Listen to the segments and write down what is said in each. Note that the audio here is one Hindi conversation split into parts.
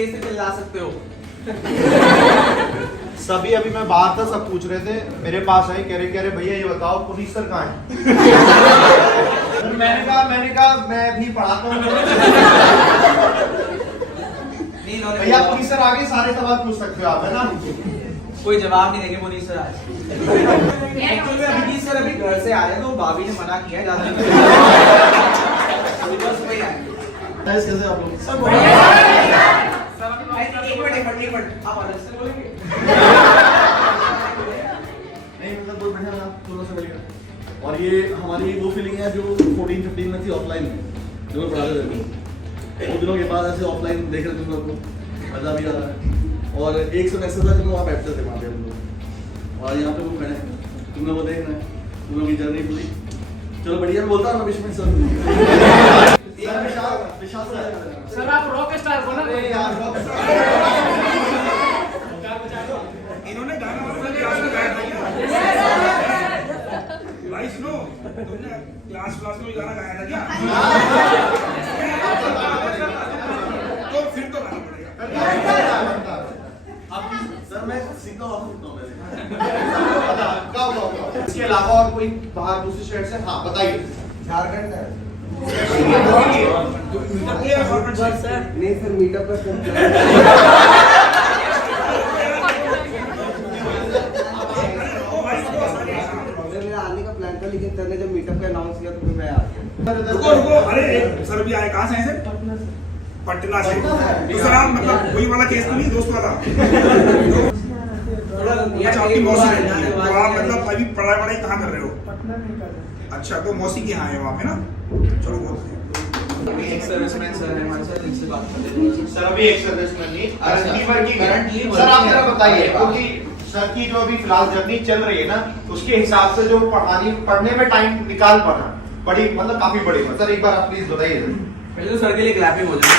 तेज से चिल्ला सकते हो। सभी अभी मैं बाहर था, सब पूछ रहे थे, मेरे पास आए, कह रहे भैया ये बताओ पुलिस सर कहाँ है? मैंने कहा मैं भी पढ़ाता हूँ। भैया पुलिस सर आगे सारे सवाल पूछ सकते हो आप, है ना? कोई जवाब नहीं देंगे मुनीष सर आज। एक्चुअली अभिजीत सर अभी घर से आ रहे हैं, तो भाभी ने मना किया है ज्यादा नहीं। बस वही आए। कैसे आप लोग? एक मिनट आप अलग से बोलेंगे? नहीं मतलब बहुत बढ़िया लगा, दोनों से मिलकर। और ये हमारी वो फीलिंग है जो 14-15 में थी ऑफलाइन में, जो मैं पढ़ाते थे। कुछ दिनों के बाद ऐसे ऑफलाइन देख रहे थे तुम लोग को, मजा भी आ रहा है। और एक सेमेस्टर था जब वहाँ बैठते थे वहाँ पे हम लोग, और यहाँ पे वो खड़े हैं, तुम लोग को देख रहे हैं, तुम लोग की जर्नी पूरी। चलो बढ़िया, बोलता हूँ विश्व सर। सर आप रॉक स्टार हो ना? इन्होंने गाना क्लास में गाया था भाई, सुनो तुमने क्लास में गाना गाया था क्या? तो फिर तो गाना पड़ेगा। अब सर मैं सीखा और सुनता हूँ पहले। इसके अलावा और कोई बाहर दूसरे शहर से? हाँ बताइए। झारखंड है। नहीं सर, मीटअप का मेरा आने का प्लान था, लेकिन सर ने जब मीटअप का अनाउंस किया तो फिर मैं आ गया। रुको, अरे सर भी आए, कहाँ से हैं सर? पटना से। दूसरा मतलब वही वाला केस तो नहीं, दोस्त वाला? अच्छा आपकी मौसी रहती है, तो आप मतलब अभी पढ़ाई कहाँ कर रहे हो? अच्छा, तो मौसी के यहाँ है वहाँ पे ना? चलो बहुत एक सर्विसमैन सर है हमारे साथ, इनसे बात करते हैं। सर अभी एक सर्विसमैन नहीं, करंटली वर्किंग है। सर आप जरा बताइए, क्योंकि सर की जो अभी फिलहाल जर्नी चल रही है ना, उसके हिसाब से जो पढ़ने में टाइम निकाल पाना बड़ी मतलब काफी बड़ी बात। सर एक बार आप प्लीज बताइए। पहले तो सर के लिए क्लैपिंग हो जाए।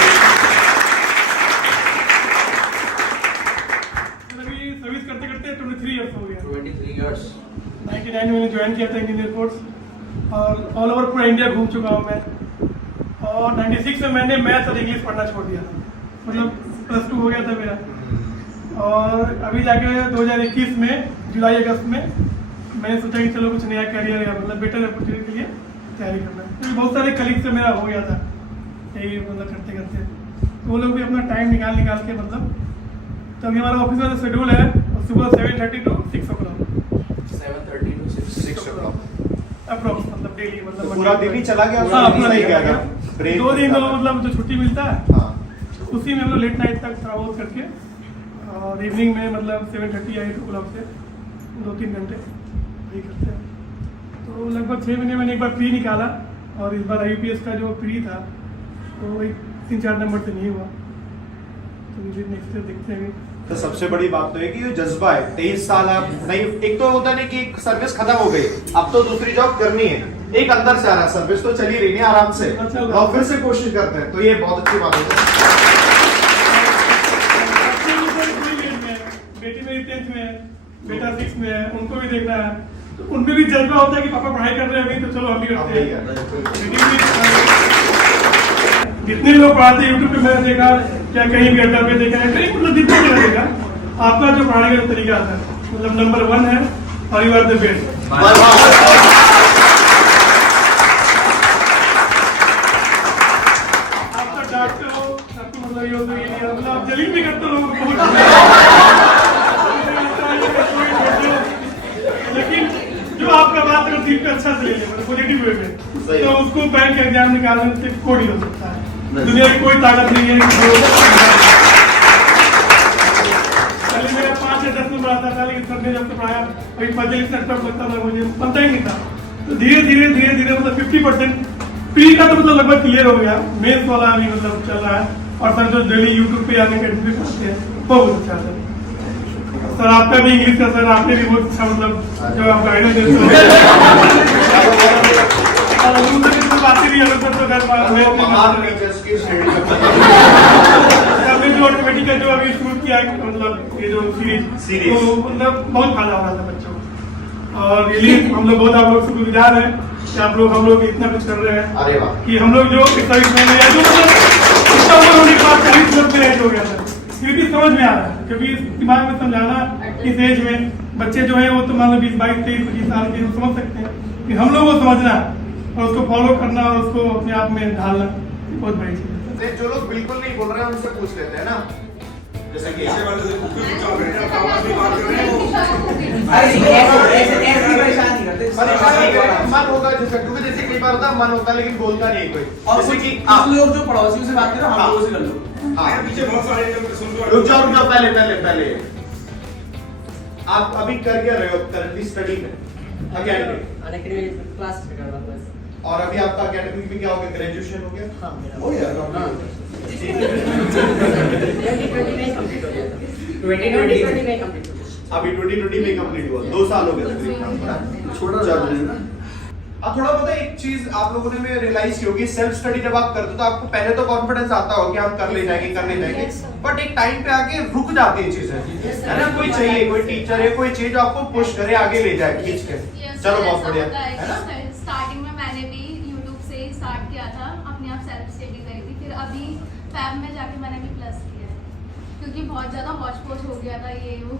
अभी सर्विस करते करते 23 इयर्स हो गया। 23 इयर्स। 99 में मैंने ज्वाइन किया था इंजीनियर कोर्स, और ऑल ओवर पूरा इंडिया घूम चुका हूँ मैं। और 96 में मैंने मैथ्स और इंग्लिश पढ़ना छोड़ दिया था, मतलब +2 हो गया था मेरा। और अभी जाके 2021 में जुलाई अगस्त में मैंने सोचा कि चलो कुछ नया करियर या मतलब बेटर अपॉर्चुनिटी के लिए तैयारी करना है। तो बहुत सारे कलीग से मेरा हो गया था यही मतलब करते करते, तो वो लोग भी अपना टाइम निकाल के मतलब, तो अभी हमारा ऑफिस वाला शेड्यूल है सुबह 7:30 to 6 o'clock। 7:30 to 6 o'clock approx, मतलब डेली, मतलब पूरा दिन ही चला गया। हाँ, पूरा नहीं गया था। 2 दिन तो मतलब जो छुट्टी मिलता है हाँ। उसी में हम लोग लेट नाइट तक ट्रैवल करके, और इवनिंग में मतलब 7:30 या 8 o'clock से 2-3 घंटे यही करते हैं। तो लगभग 6 महीने मैंने एक बार प्री निकाला, और इस बार IUPS का जो प्री था तो एक 3-4 नंबर से नहीं हुआ, तो मुझे नेक्स्ट ईयर देखते हैं। तो सबसे बड़ी बात तो है कि ये जज्बा है। 23 साल आप नहीं, एक तो होता नहीं कि एक सर्विस खत्म हो गई, अब तो दूसरी जॉब करनी है, एक अंदर से आ रहा है, सर्विस तो चली रही है आराम से, और फिर से कोशिश करते हैं, तो ये बहुत अच्छी बात है। बेटी मेरी 10th में है, बेटा 6th में है, उनको भी देखना है, तो उनमें भी जज्बा होता है कि पापा पढ़ाई कर रहे हैं, तो चलो हम भी करते हैं। जितने लोग पढ़ाते हैं यूट्यूब पे मैंने देखा, क्या कहीं भी अड्डा पे देखा है, कहीं मतलब जितने भी देखा, आपका जो पढ़ाने का तरीका आता है मतलब नंबर 1 है, और यू आर द बेस्ट। आपका डांटते हो, आपको मतलब ये होता है कि मतलब आप जलील भी करते हो लोगों को, लेकिन जो आपका बात अगर दिल पे अच्छा से ले ले, मतलब पॉजिटिव वे में, तो उसको बैंक एग्जाम निकालने से कोई नहीं हो सकता है। दुनिया की कोई ताकत नहीं है। पहले मेरा 5 या 10 नंबर आता था, लेकिन सर ने जब पढ़ाया अभी पजल सेक्टर लगता था, मुझे पता ही नहीं था। तो धीरे धीरे मतलब 50% प्री का तो मतलब लगभग क्लियर हो गया, मेंस वाला अभी मतलब चल रहा है, और सर जो डेली यूट्यूब पे आने के एडमिट करते हैं बहुत अच्छा है सर। आपका भी इंग्लिश का सर, आपने भी बहुत अच्छा मतलब जो आप गाइडेंस देते हो। बातें भी अलग सर, तो घर ऑटोमेटिक जो अभी शुरू किया मतलब ये जो सीरीज, तो मतलब बहुत फायदा हो रहा था बच्चों को, और रियली हम लोग बहुत आप लोग शुक्रगुजार हैं कि आप लोग हम लोग इतना कुछ कर रहे हैं। अरे वाह, कि हम लोग जो 21 महीने या जो मतलब होने के बाद 40 में हो गया था, क्योंकि समझ में आ रहा है, क्योंकि दिमाग में समझाना इस एज में बच्चे जो है वो तो मान लो 20, 22, 23, 25 साल के समझ सकते हैं, कि हम लोग को समझना और उसको फॉलो करना और उसको अपने आप में ढालना बहुत बड़ी चीज़ है। जो लोग बिल्कुल नहीं बोल रहे हैं उनसे पूछ लेते हैं ना, जैसे कि पीछे वाले से पूछो बेटा आवाज में बात कर रहे हो। ऐसे परेशान नहीं करते। मन होगा जैसे, क्योंकि जैसे कई बार होता है मन होता है लेकिन बोलता नहीं कोई, और जैसे कुछ कि आप लोग जो पड़ोसियों से बात कर रहे हो, हम लोगों से कर लो। हाँ, पीछे बहुत सारे लोग सुन रहे हो। रुक जाओ पहले आप अभी कर क्या रहे हो करंटली स्टडी में? अकेडमिक क्लास कर रहा हूं बस। और अभी आपका अकेडमिक में क्या हो गया, ग्रेजुएशन हो गया? हां मेरा हो गया। 2020 में कंप्लीट हो गया। अभी 2020 में कंप्लीट हुआ, 2 साल हो गए तकरीबन। छोटा चल रहा है ना। अब थोड़ा बहुत एक चीज आप लोगों ने में रियलाइज की होगी, सेल्फ स्टडी जब आप करते हो तो आपको पहले तो कॉन्फिडेंस आता होगा कि हम कर ले जाएंगे, बट एक टाइम पे आके रुक जाती है चीजें, है ना? कोई चाहिए, कोई टीचर है, कोई चीज जो आपको पुश करे, आगे ले जाए खींच के। चलो बहुत बढ़िया, है ना? स्टार्टिंग में मैंने भी YouTube से ही स्टार्ट किया था, अपने आप सेल्फ स्टडी करी थी, फिर अभी फैब में जाके मैंने भी प्लस किया है, क्योंकि बहुत ज्यादा हॉच पॉच हो गया था ये वो।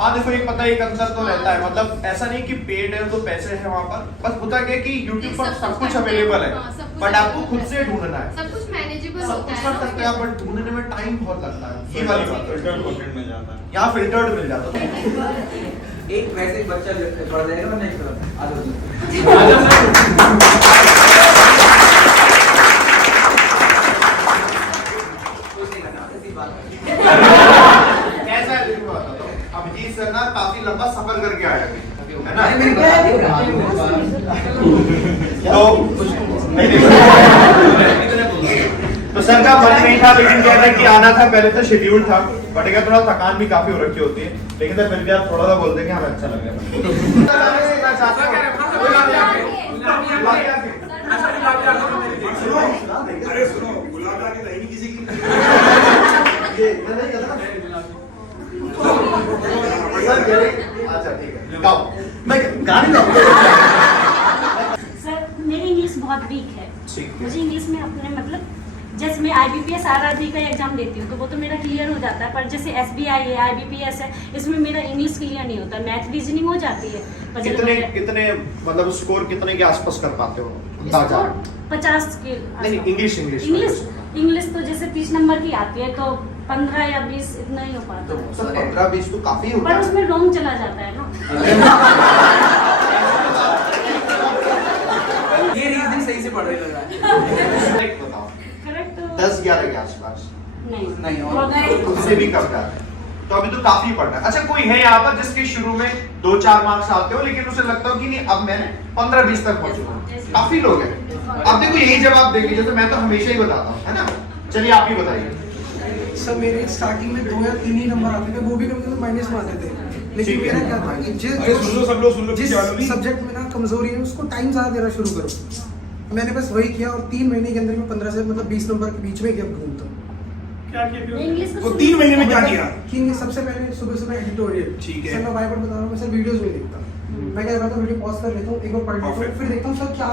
हाँ देखो, एक पता है, एक अंतर तो रहता है, मतलब ऐसा नहीं कि पेड है तो पैसे हैं वहाँ पर, बस होता क्या है कि YouTube पर सब कुछ अवेलेबल है, बट आपको खुद से ढूंढना है। सब कुछ मैनेजेबल सब होता कुछ है कर सकते हैं आप, बट ढूंढने में टाइम बहुत लगता है, ये वाली बात है। फिल्टर्ड कंटेंट मिल जाता है। यहाँ फिल्टर्ड मिल जाता है। एक वैसे ही बच्चा पढ़ जाएगा ना नेक्स्ट तरफ आ जाओ। ऐसा है, देखो बताता हूँ, अभिजीत सर ना काफी लंबा सफर करके आए हैं, है ना? मेरी तो सर का मन नहीं था, लेकिन क्या था कि आना था, पहले तो शेड्यूल था, बट क्या थोड़ा थकान भी काफी हो रखी होती है, लेकिन तो फिर भी आप थोड़ा सा बोलते कि हमें अच्छा लग रहा अरे सुनो, गुलाब जामुन नहीं किसी की। अच्छा ठीक है, गाओ, मैं गाने गाऊंगा। सर मेरी इंग्लिश बहुत वीक है, ठीक है। मुझे इंग्लिश में अपने मतलब जैसे मैं IBPS RRB का एग्जाम देती हूँ तो वो तो मेरा क्लियर हो जाता है, पर जैसे SBI है, IBPS है, इसमें मेरा इंग्लिश क्लियर नहीं होता, मैथ रीजनिंग हो जाती है। कितने मतलब स्कोर कितने के आसपास कर पाते हो अंदाजा? 50 के नहीं, इंग्लिश तो जैसे 30 नंबर की आती है तो 15 या 20 इतना ही हो पाता है, तो 15-20 तो काफी होता पर है। उसमें रॉन्ग चला जाता है ना। ये रीजनिंग सही से पढ़ रहे लग रहा है। करेक्ट बताओ, करेक्ट 10-11 के आसपास, नहीं और उससे भी कम जाते हैं, तो अभी तो काफी पढ़ना है। अच्छा, कोई है यहाँ पर जिसके शुरू में 2-4 मार्क्स आते हो, लेकिन उसे लगता हो कि नहीं अब मैंने 15-20 तक पहुंचूंगा? काफी लोग हैं। अब देखो यही जवाब देंगे, जैसे मैं तो हमेशा ही बताता हूँ, है ना? चलिए आप ही बताइए। सर मेरे स्टार्टिंग में 2 या 3 ही नंबर आते थे, वो भी कभी-कभी माइनस में आते थे, लेकिन ठीक है। मेरा क्या था कि अरे सुन लो, सब लोग सुन लो, जिस क्या बोली? सब्जेक्ट में ना कमजोरी है उसको टाइम ज़्यादा देना शुरू करो। मैंने बस वही किया और 3 महीने के अंदर में 15 से मतलब 20 नंबर के बीच में गैप घूमता हूँ। क्या किया इंग्लिश वो 3 महीने में क्या किया? कि सबसे पहले सुबह एडिटोरियल, ठीक है। सर मैं वाइपर बता रहा हूँ, मैं सर वीडियोस नहीं देखता, मैं क्या करता हूँ वीडियो पॉज कर लेता हूँ, एक बार पढ़ लेता हूँ, Perfect. फिर देखता हूँ सर क्या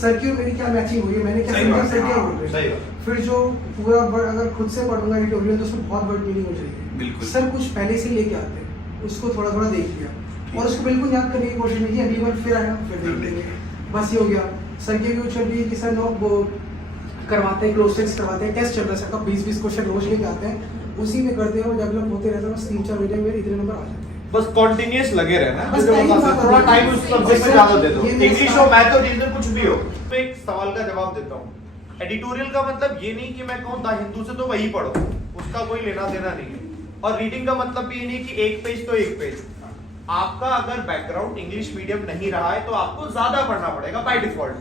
सर की और मेरी क्या मैचिंग हुई है, मैंने क्या सही समझा, बात सर है, क्या हाँ, बोल रहे सही हैं। बात। फिर जो पूरा वर्ड अगर खुद से पढ़ूंगा एडिटोरियल तो उसमें बहुत वर्ड मीनिंग हो जाएगी। बिल्कुल। सर कुछ पहले से ही लेके आते हैं, उसको थोड़ा थोड़ा देख लिया और उसको बिल्कुल याद करने की कोशिश नहीं की, अगली बार फिर आया फिर देख लेंगे, बस ये हो गया। सर की भी चल रही है कि सर लोग वो करवाते हैं, क्लोज टेस्ट करवाते हैं, टेस्ट चल रहा है सर का, 20-20 क्वेश्चन रोज लेके आते हैं, उसी में करते हैं और डेवलप होते रहते हैं, बस 3-4 महीने में इतने नंबर आ जाते हैं। बस कॉन्टिन्यूस लगे रहना, बस जो time बता ज्यादा थोड़ा दो। टाइम उस सब्जेक्ट में ज्यादा दे दो, ये मेरे इंग्लिश साथ- हो, मैथ हो, जिसमें कुछ भी हो। तो एक सवाल का जवाब देता हूँ, एडिटोरियल का मतलब ये नहीं कि मैं कहूँ द हिंदू से तो वही पढ़ो, उसका कोई लेना देना नहीं है, और रीडिंग का मतलब भी ये नहीं कि एक पेज तो एक पेज। आपका अगर बैकग्राउंड इंग्लिश मीडियम नहीं रहा है तो आपको ज्यादा पढ़ना पड़ेगा बाय डिफॉल्ट।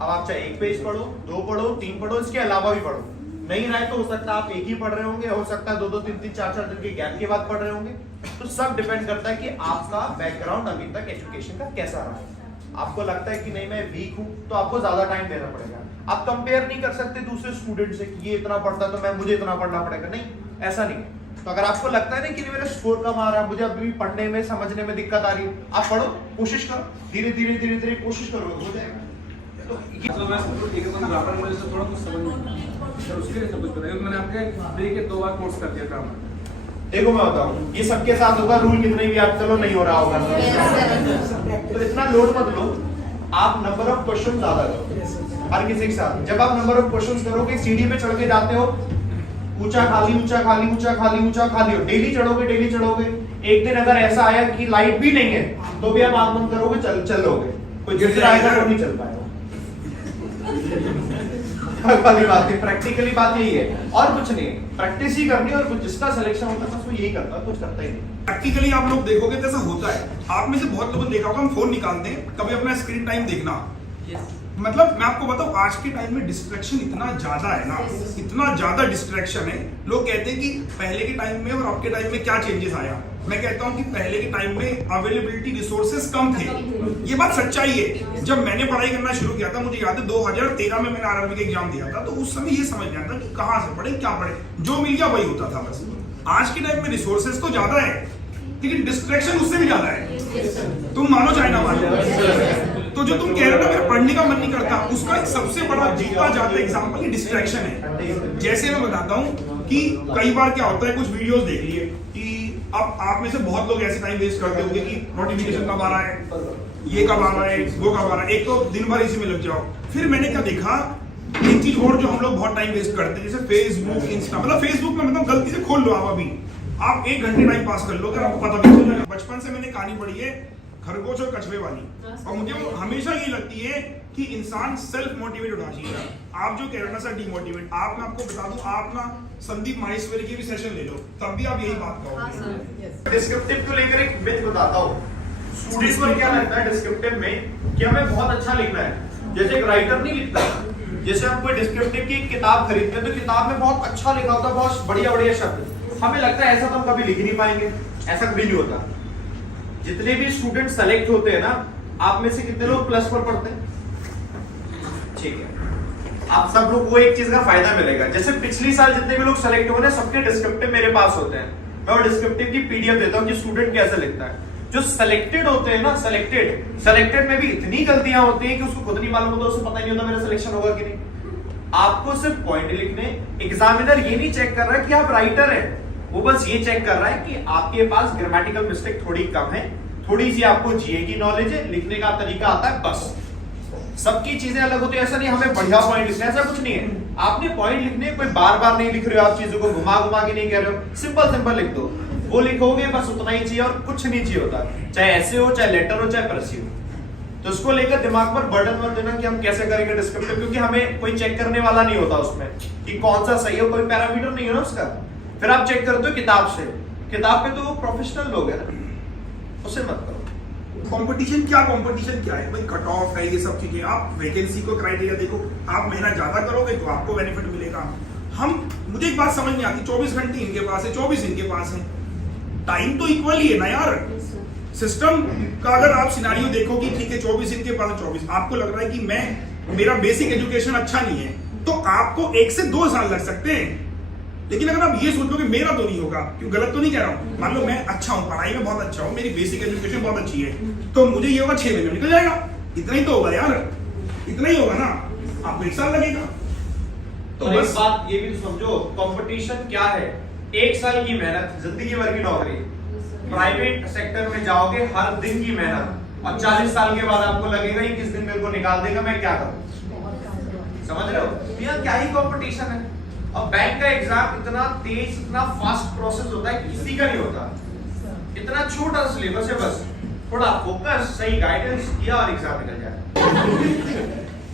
अब आप चाहे 1 पेज पढ़ो, 2 पढ़ो, 3 पढ़ो, इसके अलावा भी पढ़ो, नहीं रहा है तो हो सकता है आप एक ही पढ़ रहे होंगे, हो सकता है 2-2, 3-3, 4-4 दिन के गैप के बाद पढ़ रहे होंगे। तो सब डिपेंड करता है कि आपका बैकग्राउंड अभी तक एजुकेशन का कैसा रहा है। आपको लगता है कि नहीं मैं वीक हूं तो आपको ज्यादा टाइम देना पड़ेगा। आप कंपेयर नहीं कर सकते दूसरे स्टूडेंट से कि ये इतना पढ़ता तो मैं मुझे इतना पढ़ना पड़ेगा, नहीं, ऐसा नहीं है। तो अगर आपको लगता है ना कि नहीं मेरा स्कोर कम आ रहा है, मुझे अभी भी पढ़ने में समझने में दिक्कत आ रही है, आप पढ़ो, कोशिश करो, धीरे धीरे कोशिश करो, हो जाएगा। तो मैं एक फोटोग्राफर मुझे थोड़ा कुछ समझ नहीं सर उसके लिए सब कुछ पता है, मैंने आपके देख के 2 बार कोर्स कर दिया काम। देखो मैं बताऊं, ये सबके साथ होगा, रूल कितने भी आप चलो नहीं हो रहा होगा, तो इतना लोड मत लो, आप नंबर ऑफ क्वेश्चन ज्यादा करो हर किसी के साथ। जब आप नंबर ऑफ क्वेश्चन करोगे, सीढ़ी पे चढ़ के जाते हो, ऊंचा खाली ऊंचा खाली ऊंचा खाली ऊंचा खाली हो, डेली चढ़ोगे। एक दिन अगर ऐसा आया कि लाइट भी नहीं है तो भी आप आंख बंद करोगे, चलोगे, कोई गिर आएगा तो नहीं चल पाएगा। वाली बात है, प्रैक्टिकली बात यही है और कुछ नहीं, प्रैक्टिस ही करनी है और जिसका सिलेक्शन होता है बस वो यही करता है, कुछ करता ही नहीं। प्रैक्टिकली आप लोग देखोगे तो ऐसा होता है। आप में से बहुत लोगों ने देखा होगा, हम फोन निकालते हैं, कभी अपना स्क्रीन टाइम देखना। मतलब मैं आपको बताऊं, आज के टाइम में डिस्ट्रैक्शन इतना ज्यादा है ना, इतना ज्यादा डिस्ट्रैक्शन है। लोग कहते हैं कि पहले के टाइम में और अब के टाइम में क्या चेंजेस आया। मैं कहता हूं कि पहले के टाइम में अवेलेबिलिटी रिसोर्सेज कम थे, ये बात सच्चाई है। जब मैंने पढ़ाई करना शुरू किया था, मुझे याद है 2013 में मैंने आरआरबी का एग्जाम दिया था, तो उस समय ये समझ गया था कि कहां से पढ़े क्या पढ़े, जो मिल गया वही होता था बस। आज के टाइम में रिसोर्सेज तो ज्यादा है लेकिन डिस्ट्रैक्शन उससे भी ज्यादा है, तुम मानो चाहे ना मानो। तो जो तुम कह रहे हो ना मेरा पढ़ने का मन नहीं करता, उसका सबसे बड़ा जीता जाता एग्जांपल ये डिस्ट्रैक्शन है। जैसे मैं बताता हूँ कि कई बार क्या होता है, कुछ वीडियोस देख लिए कि अब आप में से बहुत लोग ऐसे टाइम वेस्ट करते होंगे कि नोटिफिकेशन कब आ रहा है, ये कब आ रहा है, वो कब आ रहा है, एक तो दिन भर इसी में लग जाओ। फिर मैंने क्या देखा, एक चीज और जो हम लोग बहुत टाइम वेस्ट करते हैं, जैसे फेसबुक, इंस्टा। मतलब फेसबुक में मतलब गलती से खोल लो आप, अभी आप 1 घंटे टाइम पास कर लो, आपको पता भी चल जाएगा। बचपन से मैंने कहानी पढ़ी है खरगोश और कछुए वाली, और मुझे वो हमेशा ये लगती है कि इंसान सेल्फ मोटिवेट होना चाहिए। आप जो कह रहे हो ना सर डिमोटिवेट, आप, मैं आपको बता दूं, आप ना संदीप माहेश्वरी के भी सेशन ले लो, तब भी आप यही बात कहोगे। डिस्क्रिप्टिव को लेकर एक मिथ बताता हूँ। स्टूडेंट्स को क्या लगता है डिस्क्रिप्टिव में कि हमें बहुत अच्छा लिखना है, जैसे एक राइटर नहीं लिखता। जैसे हम कोई डिस्क्रिप्टिव की किताब खरीदते हैं तो किताब में बहुत अच्छा लिखा होता है, बहुत बढ़िया शब्द, हमें लगता है ऐसा तो हम कभी लिख नहीं पाएंगे, ऐसा कभी नहीं होता। जितने भी स्टूडेंट सेलेक्ट होते हैं ना, आप में से कितने लोग प्लस पर पढ़ते हैं? ठीक है, आप सब लोग को एक चीज का फायदा मिलेगा। जैसे पिछली साल जितने भी लोग सेलेक्ट हो रहे हैं, सबके डिस्क्रिप्टिव मेरे पास होते हैं, मैं वो डिस्क्रिप्टिव की पीडीएफ देता हूं कि स्टूडेंट कैसे लिखता है। जो सेलेक्टेड होते हैं ना, सेलेक्टेड में भी इतनी गलतियां होती हैं कि उसको खुद नहीं मालूम होता, उसको पता नहीं होता मेरा सिलेक्शन होगा कि नहीं। आपको सिर्फ पॉइंट लिखने, एग्जामिनर ये नहीं चेक कर रहा है कि आप राइटर हैं, वो बस ये चेक कर रहा है कि आपके पास ग्रामेटिकल मिस्टेक थोड़ी कम है, थोड़ी सी आपको जीए की नॉलेज है, लिखने का तरीका आता है, बस। सबकी चीजें अलग होती है, ऐसा नहीं हमें बढ़िया पॉइंट लिखना है, ऐसा कुछ नहीं है। आपने पॉइंट लिखने, कोई बार बार नहीं लिख रहे हो, आप चीजों को घुमा घुमा के नहीं कह रहे हो, सिंपल लिख दो, वो लिखोगे बस उतना ही चाहिए और कुछ नहीं चाहिए होता, चाहे ऐसे हो, चाहे लेटर हो, चाहे प्रेसी हो। तो उसको लेकर दिमाग पर बर्डन मत देना कि हम कैसे करेंगे डिस्क्रिप्टिव, क्योंकि हमें कोई चेक करने वाला नहीं होता उसमें कि कौन सा सही है, कोई पैरामीटर नहीं है ना उसका। फिर आप चेक करते हो किताब से, किताब पे तो प्रोफेशनल लोग है ना, उसे मत करो। कंपटीशन क्या है भाई, कट ऑफ है, ये सब चीजें। आप वैकेंसी को क्राइटेरिया देखो, आप मेहनत ज्यादा करोगे तो आपको बेनिफिट मिलेगा। मुझे एक बात समझ नहीं आती, 24 घंटे इनके पास है, 24 इनके पास है, टाइम तो इक्वल ही है ना यार। सिस्टम का अगर आप सिनारियो देखो कि ठीक है 24 इनके पास है, 24 आपको लग रहा है कि मेरा बेसिक एजुकेशन अच्छा नहीं है, तो आपको 1 से 2 साल लग सकते हैं। लेकिन अगर आप ये सोचो कि मेरा तो नहीं होगा, क्यों, गलत तो नहीं कह रहा हूं, मान लो मैं अच्छा हूं, पढ़ाई में बहुत अच्छा हूं, मेरी बेसिक एजुकेशन बहुत अच्छी है, तो मुझे ये होगा 6 महीने निकल जाएगा, इतना ही तो होगा यार, इतना ही होगा ना, आपको 1 साल लगेगा। तो एक बात ये भी तो समझो, कंपटीशन क्या है, 1 साल की मेहनत, जिंदगी भर की नौकरी। प्राइवेट सेक्टर में जाओगे, हर दिन की मेहनत, और 40 साल के बाद आपको लगेगा ये किस दिन मेरे को निकाल देगा, मैं क्या करूं। समझ रहे हो, यहाँ क्या ही कंपटीशन है। अब बैंक का एग्जाम इतना तेज, इतना फास्ट प्रोसेस होता है, किसी का नहीं होता। इतना छोटा सिलेबस है, बस थोड़ा फोकस, सही गाइडेंस किया और एग्जाम निकल जाए।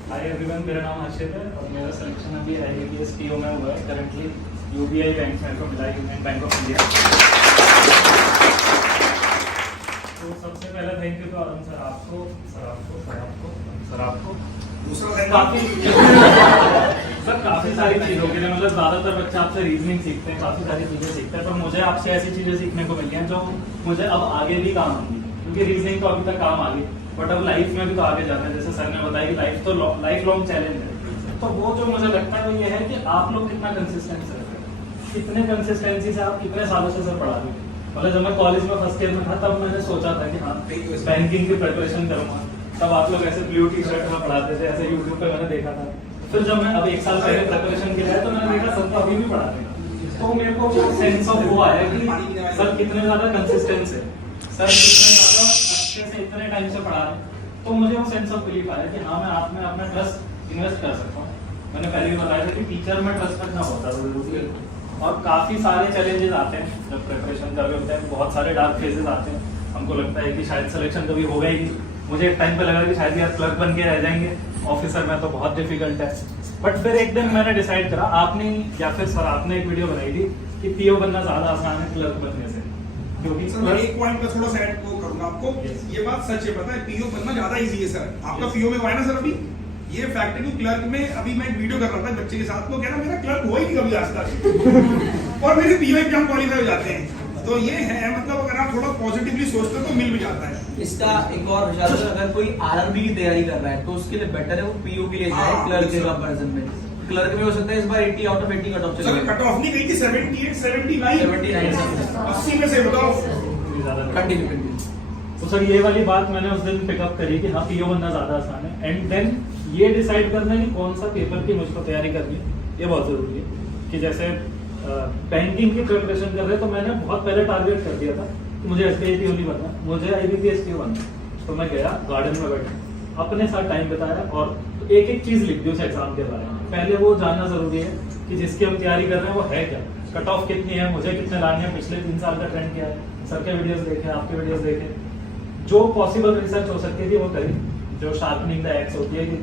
हाय एवरीवन, मेरा नाम हर्षित है और मेरा सिलेक्शन अभी IBPS PO में हुआ है। करंटली UBI बैंक में को मिला है, यूनियन बैंक ऑफ इंडिया। तो सबसे पहले थैंक यू तो अरुण सर आपको, काफी सारी चीजों के लिए, मतलब ज्यादातर बच्चे आपसे रीजनिंग सीखते हैं, काफी सारी चीजें सीखते हैं, पर मुझे आपसे ऐसी चीजें सीखने को मिली हैं जो मुझे अब आगे भी काम आएंगी, क्योंकि रीजनिंग तो अभी तक काम आ गई, बट अब लाइफ में भी तो आगे जाना है। जैसे सर ने बताया कि लाइफ तो लाइफ लॉन्ग चैलेंज है, तो वो जो मुझे लगता है वो ये है कि आप लोग कितना कंसिस्टेंस रहते हैं, कितने कंसिस्टेंसी से आप कितने सालों से सर पढ़ा रहे हैं। मतलब जब मैं कॉलेज में फर्स्ट ईयर में था, तब मैंने सोचा था कि हाँ बैंकिंग की प्रिपरेशन करूंगा, तब आप लोग ऐसे ब्लू टी शर्ट में पढ़ाते थे, ऐसे यूट्यूब पे मैंने देखा था। फिर जब मैं अब 1 साल पहले प्रिपरेशन के लिए आया तो मैंने देखा सर तो अभी भी पढ़ा रहे हैं, तो मेरे को सेंस ऑफ वो आया कि सर कितने ज़्यादा कंसिस्टेंस है, सर कितने ज़्यादा अच्छे से इतने टाइम से पढ़ा रहे हैं। तो मुझे वो सेंस ऑफ बिलीफ आया कि हाँ मैं आप में अपना ट्रस्ट इन्वेस्ट कर सकता हूँ। मैंने पहले भी बताया था कि टीचर में ट्रस्ट रखना बहुत ज़्यादा जरूरी है, और काफ़ी सारे चैलेंजेस आते हैं जब प्रिपरेशन कर रहे होते हैं, बहुत सारे डार्क फेजेस आते हैं। हमको लगता है कि शायद सिलेक्शन कभी होगा ही नहीं। मुझे एक टाइम पे लगा कि शायद यार क्लर्क बन के रह जाएंगे, ऑफिसर में तो बहुत डिफिकल्ट है। बट फिर एक दिन मैंने डिसाइड करा, आपने या फिर सर आपने एक वीडियो बनाई थी कि पीओ बनना ज़्यादा आसान है क्लर्क बनने से, क्योंकि सर मैं एक पॉइंट पर थोड़ा सा ऐड करूंगा आपको। ये बात सच है, पता है पीओ बनना ज्यादा इजी है सर। आपका पीओ में हुआ है ना सर अभी, ये फैक्ट है कि क्लर्क में अभी मैं एक वीडियो कर रहा था बच्चे के साथ, तो कह रहा मेरा क्लर्क हुआ ही नहीं कभी आज तक और मेरे पीओ एग्जाम क्वालिफाई हो जाते हैं। तो ये है, मतलब अगर आप थोड़ा पॉजिटिवली सोचते हो तो मिल भी जाता है। इसका एक और विचार, अगर कोई आरआरबी की तैयारी कर रहा है तो उसके लिए बेटर है वो पीओ के लिए जाए क्लर्क के कंपैरिजन में। क्लर्क में हो सकता है इस बार 80 आउट ऑफ 80 कट ऑफ चले। सर कट ऑफ नहीं गई थी 78 79 80 में से बताओ। कंटिन्यू। तो सर ये वाली बात मैंने उस दिन पिकअप करी कि हाँ पीओ बनना ज़्यादा आसान है, एंड देन ये डिसाइड करना कि कौन सा पेपर की मुझको तैयारी करनी है, ये बहुत ज़रूरी है। कि जैसे बैंकिंग की प्रिपरेशन कर रहे तो मैंने बहुत पहले टारगेट कर दिया था कि मुझे एसबीआई पीओ नहीं बनना, मुझे आईबीपीएस पीओ बनना। तो मैं गया गार्डन में बैठा, अपने साथ टाइम बिताया और एक एक चीज़ लिख दी उस एग्जाम के बारे में। पहले वो जानना ज़रूरी है कि जिसकी हम तैयारी कर रहे हैं वो है क्या, कट ऑफ कितनी है, मुझे कितने लाने हैं, पिछले 3 साल का ट्रेंड क्या है, सर के वीडियोस देखे, आपके वीडियोस देखे, जो पॉसिबल रिसर्च हो सकती थी वो करी। जो शार्पनिंग द एक्स होती है कि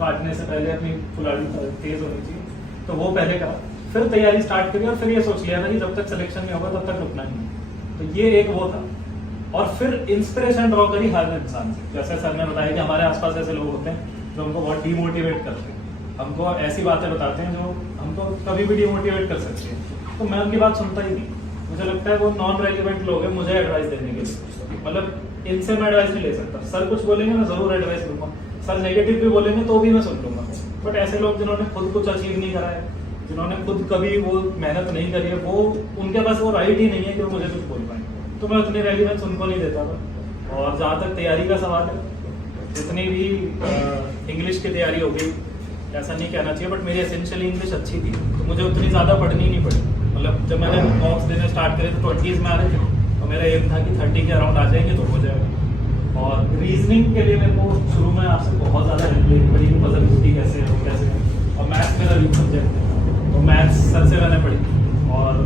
काटने से पहले अपनी फुलाड़ी तेज होनी चाहिए, तो वो पहले करा, फिर तैयारी स्टार्ट करी और फिर ये सोच लिया था कि जब तक सिलेक्शन नहीं होगा तब तक रुकना नहीं। तो ये एक वो था, और फिर इंस्पिरेशन ड्रॉ करी हर इंसान से। जैसे सर ने बताया कि हमारे आसपास ऐसे लोग होते हैं जो हमको बहुत डीमोटिवेट करते हैं, हमको ऐसी बातें बताते हैं जो हमको कभी भी डीमोटिवेट कर सकती है। तो मैं उनकी बात सुनता ही नहीं, मुझे लगता है वो नॉन रेलिवेंट लोग हैं मुझे एडवाइस देने के लिए। मतलब इनसे मैं एडवाइस नहीं ले सकता। सर कुछ बोलेंगे मैं जरूर एडवाइस दूंगा, सर नेगेटिव भी बोलेंगे तो भी मैं सुन लूंगा। बट ऐसे लोग जिन्होंने खुद कुछ अचीव नहीं करा है, जिन्होंने खुद कभी वो मेहनत नहीं करी है, वो उनके पास वो राइट ही नहीं है कि वो मुझे कुछ बोल पाए। तो मैं उतनी रेलिवेंस उनको नहीं देता था। और जहाँ तक तैयारी का सवाल है, जितनी भी इंग्लिश की तैयारी हो गई, ऐसा नहीं कहना चाहिए बट मेरी एसेंशियली इंग्लिश अच्छी थी तो मुझे उतनी ज़्यादा पढ़नी नहीं पड़ी। मतलब जब मैंने मॉक्स देने स्टार्ट करे तो 20s में आ रहे थे, तो मेरा एम था कि 30 के अराउंड आ जाएंगे तो हो जाएगा। और रीजनिंग के लिए मेरे को शुरू में आपसे बहुत ज़्यादा हेल्प लेनी पड़ी कि पजल कैसे हो कैसे, और मैथ्स मेरा वीक सब्जेक्ट है तो मैथ्स सर से मैंने पढ़ी। और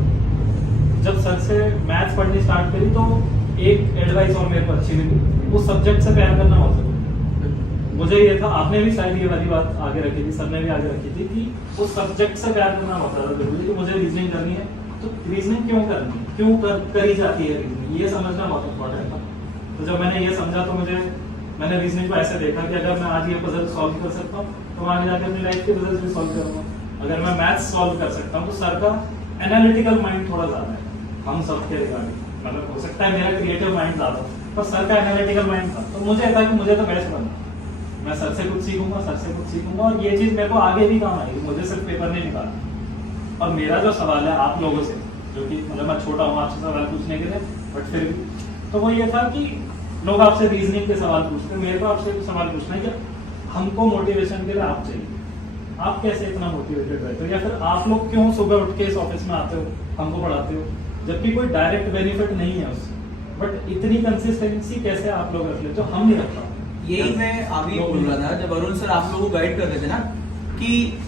जब सर से मैथ्स पढ़नी स्टार्ट करी तो एक एडवाइस और मेरे को अच्छी लगी, उस सब्जेक्ट से प्यार करना बहुत जरूरी है। मुझे ये था, आपने भी शायद ये वाली बात आगे रखी थी, सर ने भी आगे रखी थी कि उस सब्जेक्ट से प्यार करना बहुत ज़्यादा जरूरी है। कि मुझे रीजनिंग करनी है तो रीजनिंग क्यों करनी है, क्यों करी जाती है रीजनिंग, ये समझना बहुत इंपॉर्टेंट था। तो जब मैंने ये समझा तो मैंने रीजनिंग को ऐसे देखा कि अगर मैं आज ये पजल सॉल्व कर सकता हूँ तो मैं आगे जाकर अपनी लाइफ के पजल्स भी सॉल्व करूँगा। अगर मैं मैथ्स सॉल्व कर सकता हूँ तो सर का एनालिटिकल माइंड थोड़ा ज़्यादा है हम सबके रिगार्डिंग, मतलब हो सकता है मेरा क्रिएटिव माइंड ज़्यादा, पर सर का एनालिटिकल माइंड था। तो मुझे था कि मुझे तो बेस्ट बनना, मैं सर से कुछ सीखूंगा, सर से कुछ सीखूंगा, और ये चीज़ मेरे को आगे भी काम आएगी, मुझे सिर्फ पेपर नहीं निकालना। और मेरा जो सवाल है आप लोगों से, जो कि मतलब मैं छोटा हूँ आपसे सवाल पूछने के लिए, बट फिर भी तो वो ये था कि लोग आपसे रीजनिंग के सवाल पूछते हैं, मेरे को आपसे सवाल पूछना है कि हमको मोटिवेशन के लिए आप चाहिए, आप कैसे इतना मोटिवेटेड रहते हो, या फिर आप लोग क्यों सुबह उठ के इस ऑफिस में आते हो, हमको पढ़ाते हो, जबकि कोई डायरेक्ट बेनिफिट नहीं है उससे, बट इतनी कंसिस्टेंसी कैसे आप लोग रख लेते हो, हम नहीं रख पाते। यही मैं अभी बोल रहा था जब अरुण सर आप लोगों को गाइड कर रहे थे ना, कि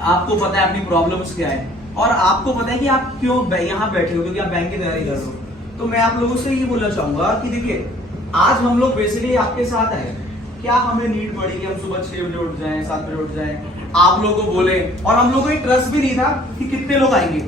आपको पता है अपनी प्रॉब्लम्स क्या है और आपको पता है कि आप क्यों यहाँ बैठे हो, क्योंकि आप बैंक की तैयारी कर रहे हो। तो मैं आप लोगों से ये बोलना चाहूंगा कि देखिए आज हम लोग बेसिकली आपके साथ आए, क्या हमें नीड पड़ी कि हम सुबह 6 बजे उठ जाएं, 7 बजे उठ जाएं, आप लोगों को बोले, और हम लोगों को एक ट्रस्ट भी नहीं था कि कितने लोग आएंगे,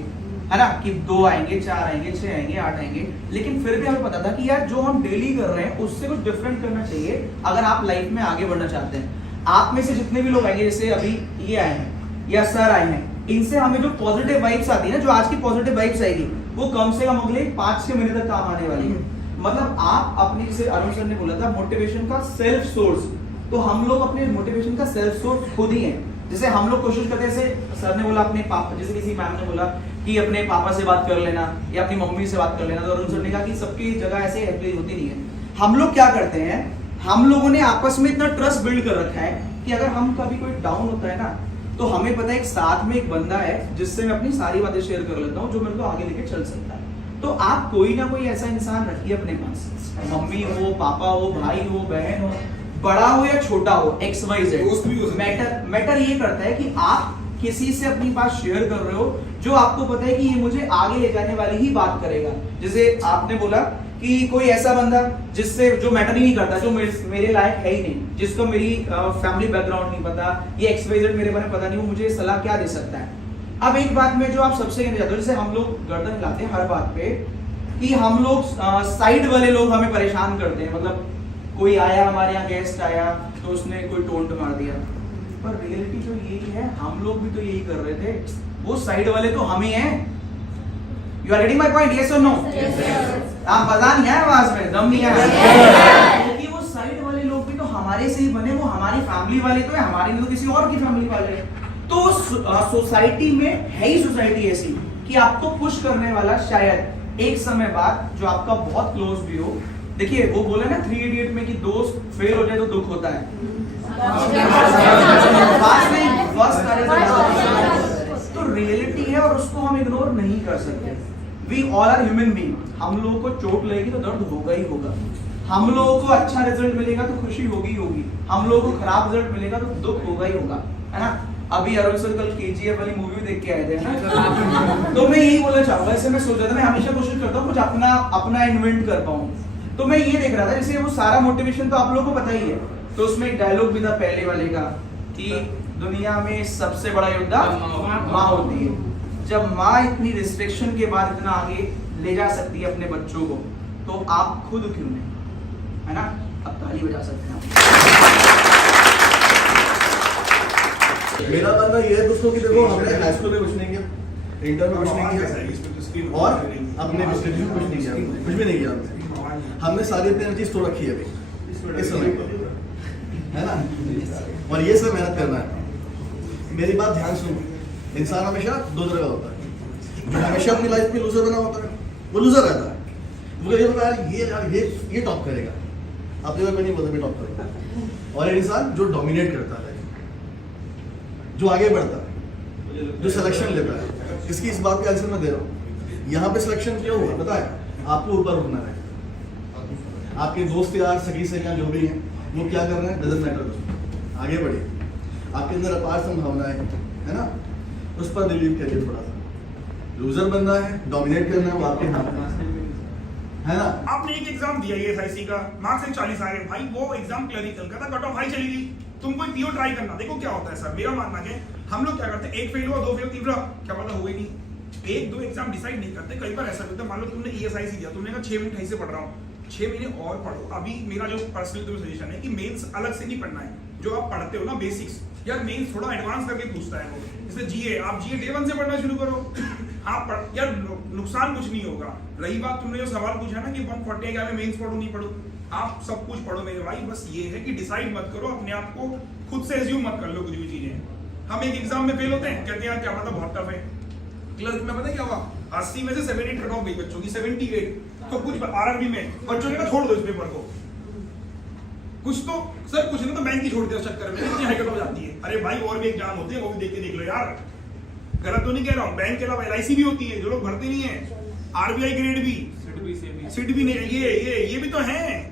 है ना, कि 2 आएंगे, 4 आएंगे, 6 आएंगे, 8 आएंगे, लेकिन फिर भी हमें पता था कि यार जो हम डेली कर रहे हैं उससे कुछ डिफरेंट करना चाहिए अगर आप लाइफ में आगे बढ़ना चाहते हैं। आप में से जितने भी लोग आएंगे, जैसे अभी ये आए हैं या सर आए हैं, इनसे हमें जो पॉजिटिव वाइब्स आती है ना, जो आज की पॉजिटिव वाइब्स आएगी वो कम से कम अगले 5-6 महीने तक काम आने वाली है। मतलब आप अपनी, जैसे अरुण सर ने बोला था मोटिवेशन का सेल्फ सोर्स, तो हम लोग अपने मोटिवेशन का सेल्फ सोर्स खुद ही हैं। जैसे हम लोग कोशिश करते हैं, जैसे सर ने बोला अपने पापा, जैसे किसी मैम ने बोला कि अपने पापा से बात कर लेना या अपनी मम्मी से बात कर लेना, तो अरुण सर ने कहा कि सबकी जगह ऐसे एप्लाई होती नहीं है। हम लोग क्या करते हैं, हम लोगों ने आपस में इतना ट्रस्ट बिल्ड कर रखा है कि अगर हम कभी कोई डाउन होता है ना, तो हमें पता है एक साथ में एक बंदा है जिससे मैं अपनी सारी बातें शेयर कर लेता हूँ, जो मेरे को आगे लेके चल सकता है। तो आप कोई ना कोई ऐसा इंसान रखिए अपने पास, मम्मी हो, पापा हो, भाई हो, बहन हो, बड़ा हो या छोटा हो, XYZ, दोस्त भी हो सकता है। मैटर ये करता है कि आप किसी से अपनी बात शेयर कर रहे हो जो आपको पता है कि ये मुझे आगे ले जाने वाली ही बात करेगा। जैसे आपने बोला कि कोई ऐसा बंदा जिससे जो मैटर ही नहीं करता, जो मेरे लायक है ही नहीं, जिसको मेरी फैमिली बैकग्राउंड नहीं पता, ये XYZ मेरे बारे में पता नहीं, वो मुझे सलाह क्या दे सकता है। अब एक बात में जो आप सबसे कहना चाहते हो, जैसे हम लोग गर्दन हिलाते हैं हर बात पे कि हम लोग साइड वाले लोग हमें परेशान करते हैं, मतलब कोई आया हमारे यहाँ गेस्ट आया तो उसने कोई टोंट मार दिया, पर रियलिटी तो यही है, हम लोग भी तो यही कर रहे थे, वो साइड वाले तो हम ही हैं। You are getting my point, yes और नो? आप मजा नहीं आया आवाज में, दम नहीं आया, क्योंकि वो साइड वाले लोग भी तो हमारे से ही बने, वो हमारी फैमिली वाले तो है, हमारी नहीं तो किसी और की फैमिली वाले हैं। तो सोसाइटी में है ही सोसाइटी ऐसी कि आपको पुश करने वाला शायद एक समय बाद जो आपका बहुत क्लोज भी हो। देखिए वो बोले ना 3 इडियट में कि दोस्त फेल हो जाए तो दुख होता है, तो रियलिटी है और उसको हम इग्नोर नहीं कर सकते। We all are human being, हम लोगों को चोट लगेगी तो दर्द होगा ही होगा, हम लोगों को अच्छा रिजल्ट मिलेगा तो खुशी होगी होगी, हम लोगों को खराब रिजल्ट मिलेगा तो दुख होगा ही होगा, है ना। अभी अरुण सर कल KGF वाली मूवी भी देख के आए थे ना, तो मैं यही बोलना चाहूंगा, इससे मैं सोच रहा था, मैं हमेशा कोशिश करता हूँ कुछ अपना इन्वेंट कर पाऊँ, तो मैं ये देख रहा था जैसे वो सारा मोटिवेशन तो आप लोगों को पता ही है, तो उसमें एक डायलॉग भी था पहले वाले का कि दुनिया में सबसे बड़ा योद्धा माँ होती है। जब माँ इतनी रिस्ट्रिक्शन के बाद इतना आगे ले जा सकती है अपने बच्चों को, तो आप खुद क्यों नहीं, है ना। अब ताली बजा सकते हैं। मेरा मानना ये है दोस्तों कि देखो हमने हाई स्कूल में कुछ नहीं किया, इंटर में कुछ नहीं किया और अपने डिस्ट्रिक्ट में कुछ नहीं किया, कुछ भी नहीं किया। हमने सारी अपनी एनर्जी स्टोर रखी है अभी इस समय पर, है ना, और ये सब मेहनत करना है। मेरी बात ध्यान सुनो, इंसान हमेशा दो तरह का होता है, जो हमेशा अपनी लाइफ में लूजर बना होता है वो लूजर रहता है, मुझे ये पता है ये टॉप करेगा, आपने मैं नहीं बोलता टॉप करेगा, और एक इंसान जो डोमिनेट करता है, जो आगे बढ़ता है, जो सिलेक्शन लेता है। इसकी इस बात का आंसर मैं दे रहा हूँ, यहाँ पे सिलेक्शन क्यों हुआ पता है, आपको ऊपर उठना है। आपके दोस्त यार सगी सहेलियां जो भी हैं वो क्या कर रहे हैं डजंट मैटर, आगे बढ़िए, आपके अंदर अपार संभावना है ना, उस पर बिलीव करिए थोड़ा सा। लूजर बनना है, डोमिनेट करना है, वो आपके हाथ में है ना। आपने एक एग्जाम दिया ये SIC का, मार्क्स 40 आ गए भाई, वो एग्जाम क्लरिकल का था, कट ऑफ हाई चली गई, तुम कोई PO ट्राई करना, देखो क्या होता है सर। मेरा मानना है हम लोग क्या करते हैं, एक फेल हुआ, 2 फेल, 3 क्या पता हुआ ही नहीं, 1-2 एग्जाम डिसाइड नहीं करते। कई बार ऐसा होता है, मान लो तुमने ESIC दिया, तुमने कहा 6 महीने ढाई से पढ़ रहा हूँ, 6 महीने और पढ़ो। अभी मेरा जो पर्सनल तुम्हें सजेशन है कि मेंस अलग से नहीं पढ़ना है, जो आप पढ़ते हो ना बेसिक्स, यार मेंस थोड़ा एडवांस करके पूछता है वो, जैसे GA, आप GA डे 1 से पढ़ना शुरू करो, आप यार नुकसान कुछ नहीं होगा। रही बात तुमने जो सवाल पूछा ना कि 140 क्या मैं मेंस पढ़ूं नहीं पढ़ूं, आप सब कुछ पढ़ो मेरे भाई, बस ये है कि डिसाइड मत करो, अपने आप को खुद से एज्यूम मत कर लो कुछ भी चीजें। हम एक एग्जाम में फेल होते हैं, कहते हैं यार क्या पता बहुत टफ है, क्लर्क में पता क्या हुआ, 80 में से 78 कट ऑफ गई बच्चों की, 78, तो कुछ RRB में बच्चों ने छोड़ दो इस पेपर को, कुछ तो सर कुछ नहीं तो बैंक ही छोड़ दिया चक्कर में, इतनी हाई कट ऑफ जाती है। अरे भाई और भी एग्जाम होते हैं, वो भी देख लो यार, गलत तो नहीं कह रहा हूँ, बैंक के अलावा LIC भी होती है जो लोग भरते नहीं है, RBI ग्रेड भी, सिट भी नहीं, ये भी तो है।